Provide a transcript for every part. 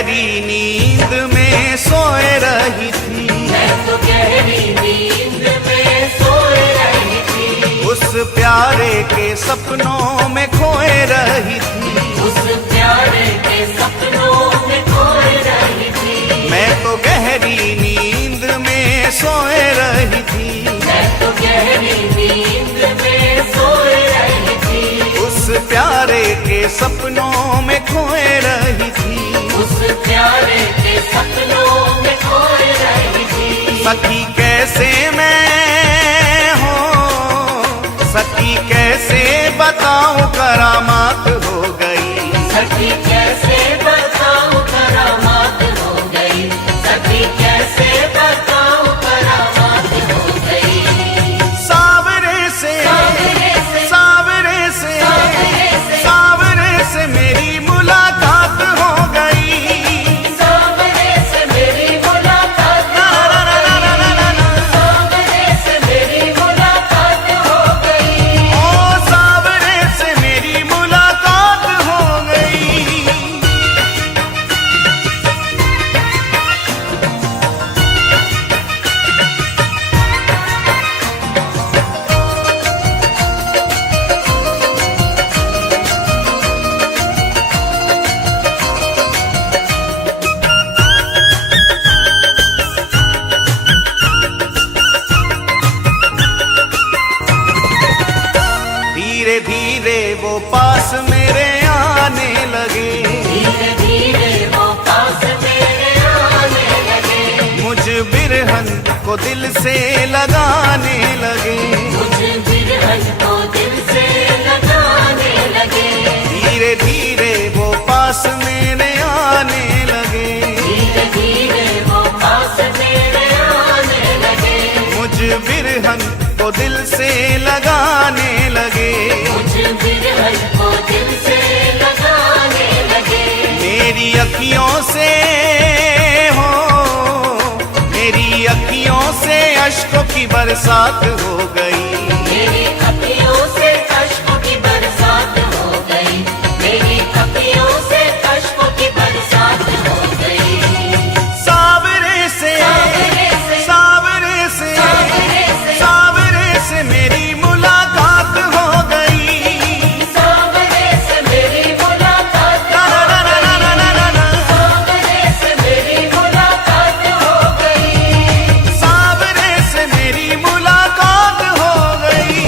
गहरी नींद में सोए रही थी, मैं तो गहरी नींद में सोए रही थी। उस प्यारे के सपनों में खोए रही थी, उस प्यारे के सपनों में खोए रही थी। मैं तो गहरी नींद में सोए रही थी, मैं तो गहरी नींद में सोए रही थी। उस प्यारे के सपनों में खोए रही थी, उस प्यारे के सपनों में खोए रही थी। सखी कैसे मैं हो, सखी कैसे बताऊं करामात हो गई, सखी कैसे बताऊं करामात हो गई, सखी कैसे बताऊं करामात हो गई। सावरे से सावरे से सावरे से सावरे से सावरे से मेरी मुलाकात हो गई, सावरे से मेरी मुलाकात हो गई। सावरे से मेरी मुलाकात हो गई। ओ सावरे से मेरी मुलाकात हो गई। धीरे धीरे वो पास मेरे आने लगे, धीरे धीरे वो पास मेरे आने लगे। मुझ बिरहन को दिल से लगाने लगे, मुझे बिरहन को दिल से लगाने लगे। धीरे धीरे वो पास मेरे आने लगे, धीरे धीरे वो पास मेरे आने लगे। मुझ बिरहन को दिल से लगाने लगे, मुझे बिरहन को दिल से लगाने लगे। मेरी अखियों से हो, मेरी अखियों से अश्कों की बरसात हो गई, मेरी अखियों से अश्कों की बरसात हो गई। मेरी अखियों से अश्कों की बरसात हो गई। सावरे से सावरे से सावरे से सावरे से सावरे से मेरी मुलाकात हो गई, सावरे से मेरी मुलाकात ला हो ला ला ला ला ला ला ला। सावरे से मेरी मुलाकात हो गई। सावरे से मेरी मुलाकात हो गई।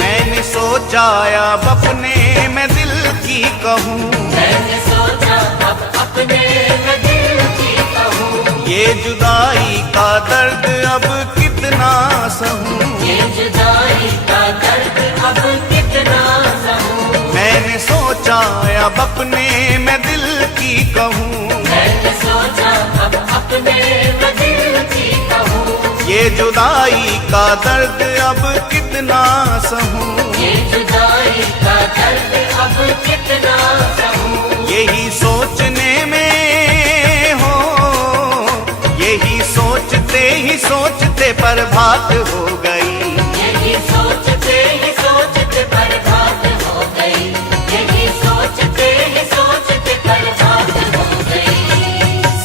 मैंने सोचा अब अपने मैं दिल की कहूँ, मैंने सोचा अब अपने मैं दिल की कहूँ। ये जुदाई का दर्द अब कितना सहूँ, ये जुदाई का दर्द अब कितना सहूँ। मैंने सोचा अब अपने मैं दिल की कहूँ, मैंने सोचा अब अपने मैं दिल की कहूँ। ये जुदाई का दर्द अब कितना सहूँ, ये जुदाई का दर्द अब कितना सहूँ। यही सोचने में हो, यही सोचते ही सोचते बर्बाद हो गई, यही सोचते ही सोचते बर्बाद हो गई। यही सोचते ही सोचते बर्बाद हो गई।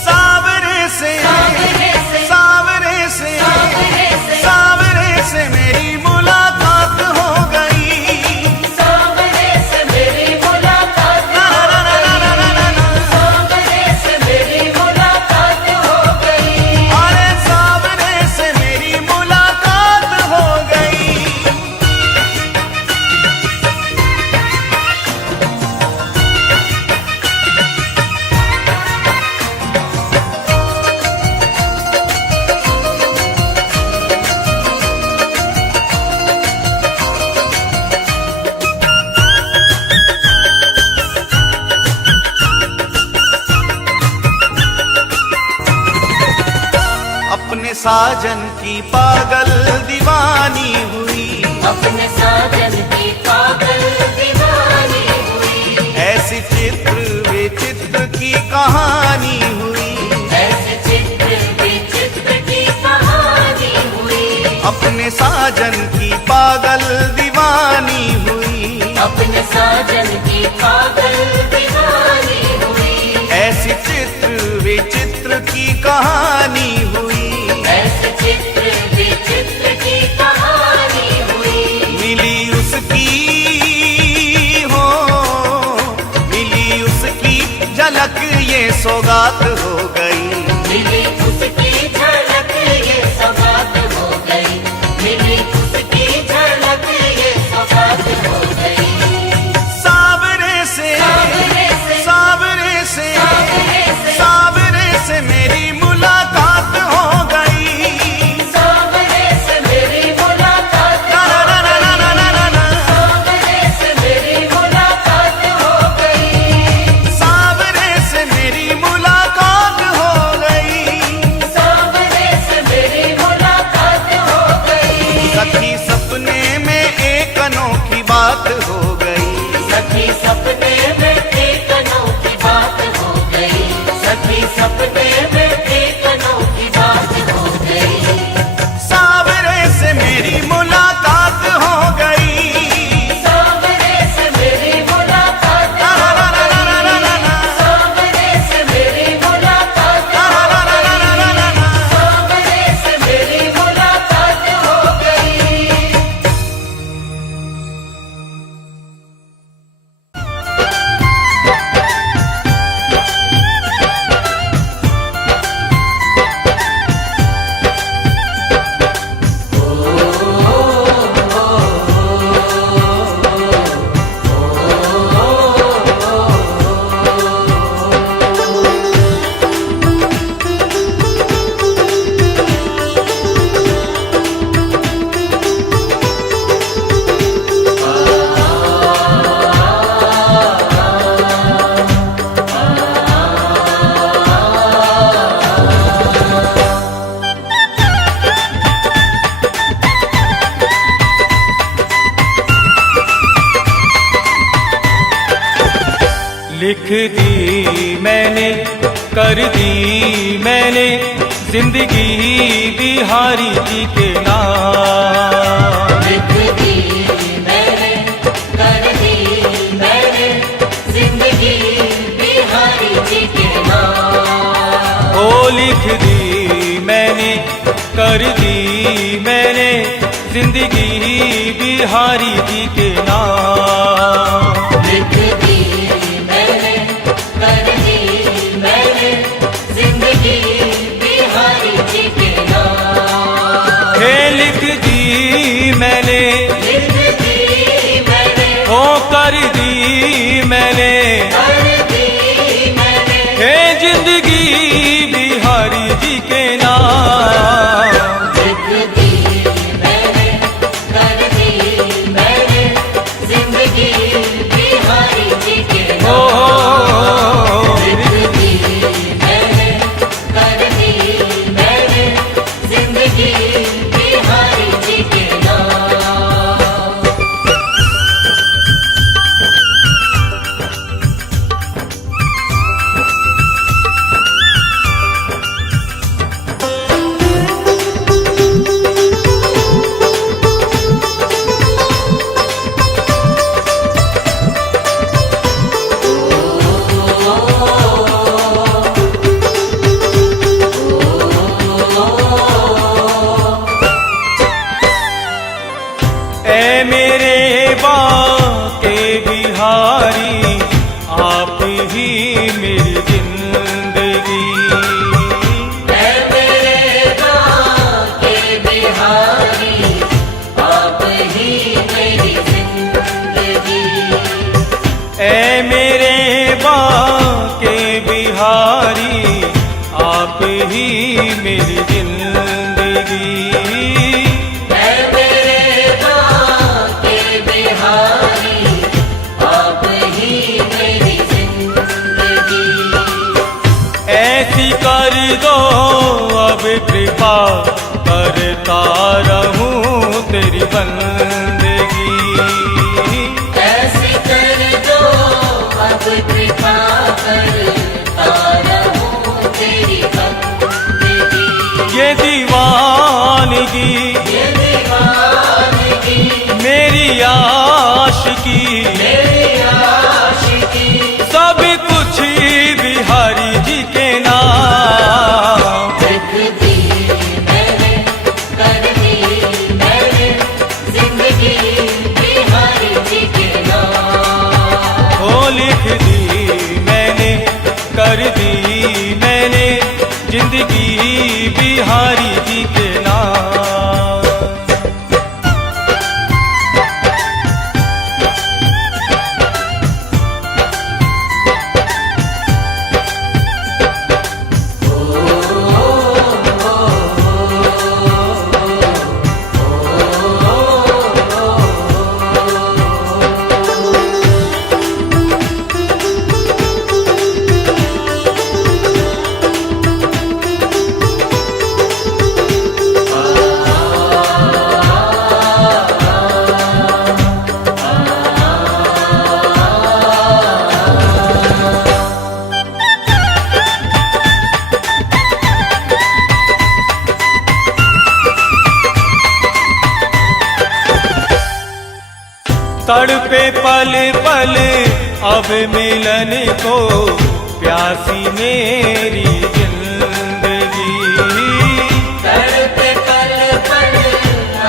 सावरे से सावरे से सावरे से सावरे से सावरे से मेरी मुलाकात हो गई, सावरे से मेरी मुलाकात ला हो ला ला ला ला ला ला। सावरे से मेरी मुलाकात हो गई। अरे सावरे से मेरी मुलाकात हो अपने साजन की पागल दीवानी हुई, अपने साजन की पागल दीवानी हुई। ऐसी चित्र विचित्र की कहानी हुई, ऐसे चित्र विचित्र की कहानी हुई। अपने साजन की पागल दीवानी हुई, अपने साजन की पागल दीवानी हुई। ऐसी चित्र विचित्र की कहानी हुई, ऐसे चित्र विचित्र की कहानी हुई। मिली उसकी हो, मिली उसकी झलक ये सौगात हो गई, मिली उसकी झलक ये सौगात हो गई। मिली उसकी झलक ये सौगात हो गई। सावरे से सावरे से सावरे से सावरे से सावरे से मेरी मुलाकात हो गई, सावरे से मेरी मुलाकात ना हो ना ना ना ना ना ना, सावरे से मेरी मुलाकात हो गई। सावरे से मेरी मुलाकात हो गई, सावरे से मेरी मुलाकात हो गई। सखी सपने में एक अनोखी बात हो गई, सखी सपने में एक अनोखी बात हो गई। सखी सपने में एक अनोखी बात हो गई। सावरे से मेरी मुलाकात हो गई, सावरे से मेरी मुलाकात ना हो ना ना ना ना ना ना, सावरे से मेरी मुलाकात ना ना ना ना ना ना ना, सावरे से मेरी मुलाकात हो गई। लिख दी मैंने, कर दी मैंने जिंदगी बिहारी जी के नाम। लिख दी मैंने, कर दी मैंने जिंदगी बिहारी जी के नाम। ओ लिख दी मैंने, कर दी मैंने जिंदगी बिहारी जी के नाम। लिख दी मैंने, कर दी मैंने जिंदगी बिहारी जी के नाम। हे लिख दी मैंने, लिख दी मैंने, ओ कर दी मैंने, कर दी मैंने हे जिंदगी बिहारी जी के नाम। लिख दी मैंने, कर दी मैंने जिंदगी बिहारी जी के ओ नाम। लिख दी मैंने, कर दी मैंने जिंदगी बिहारी जी के नाम। ऐ मेरे बाके बिहारी, आप ही मेरी जिंदगी। ऐ मेरे बाके बिहारी, आप ही मेरी जिंदगी। ऐ मेरे बाके बिहारी, आप ही मेरी जिंदगी। ऐ मेरे बाके बिहारी, आप ही मेरी जिंदगी। ऐसी कर दो अब कृपा का करता रहूं तेरी बंदगी। ऐसी कर दो अब कृपा करता रहूं तेरी बंदगी। ये दीवानगी मेरी आशिकी सब कुछ बिहारी जी के नाम। लिख दी मैंने कर दी मैंने जिंदगी बिहारी जी के नाम। ओ लिख दी मैंने कर दी मैंने जिंदगी बिहारी जी के नाम। तड़पे पल पल अब मिलन को प्यासी मेरी जिंदगी। तड़पे पल पल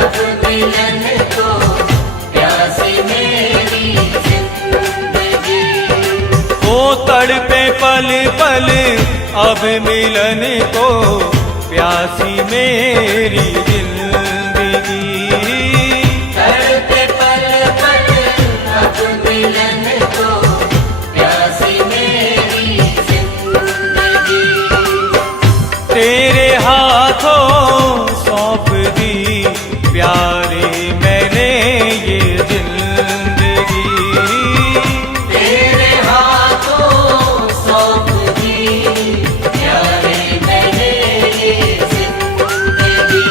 अब मिलन को प्यासी मेरी जिंदगी। ओ तड़पे पल पल अब मिलन को प्यासी मेरी जिंदगी। तड़पे पल पल अब मिलन को प्यासी मेरी जिंदगी। तेरे हाथों सौंप दी प्यारे मैंने ये जिंदगी। तेरे हाथों सौंप दी प्यारे मैंने ये जिंदगी।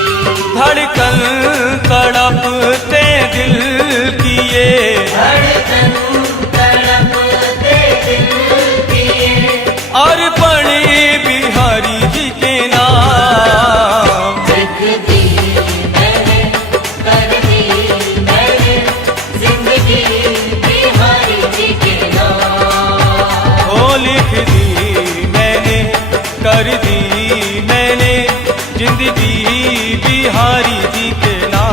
धड़कन तड़पते दिल की ये धड़कन तड़पते दिल की अर्पण बिहारी जी के नाम। लिख दी मैंने कर दी मैंने जिंदगी बिहारी जी के नाम। ओ लिख दी मैंने कर दी मैंने जिंदगी बिहारी जी के नाम।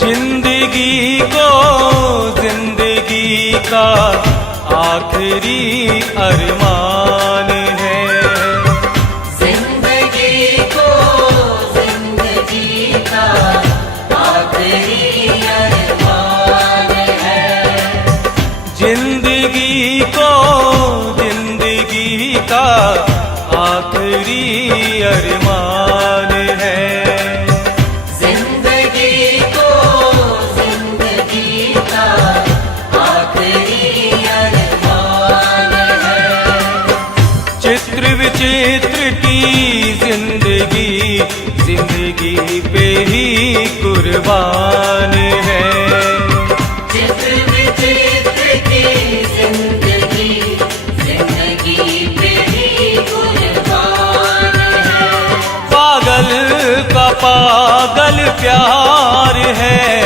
जिंदगी को जिंदगी का आखिरी अरमान है। जिंदगी को जिंदगी का आखिरी अरमान है। जिंदगी को जिंदगी का आखिरी अरमान है। जिंदगी को जिंदगी का आखिरी अरमान है। चित्र विचित्र की जिंदगी जिंदगी पे ही कुर्बान है। चित्र विचित्र की जिंदगी जिंदगी पे ही कुर्बान है। पागल का पागल प्यार है।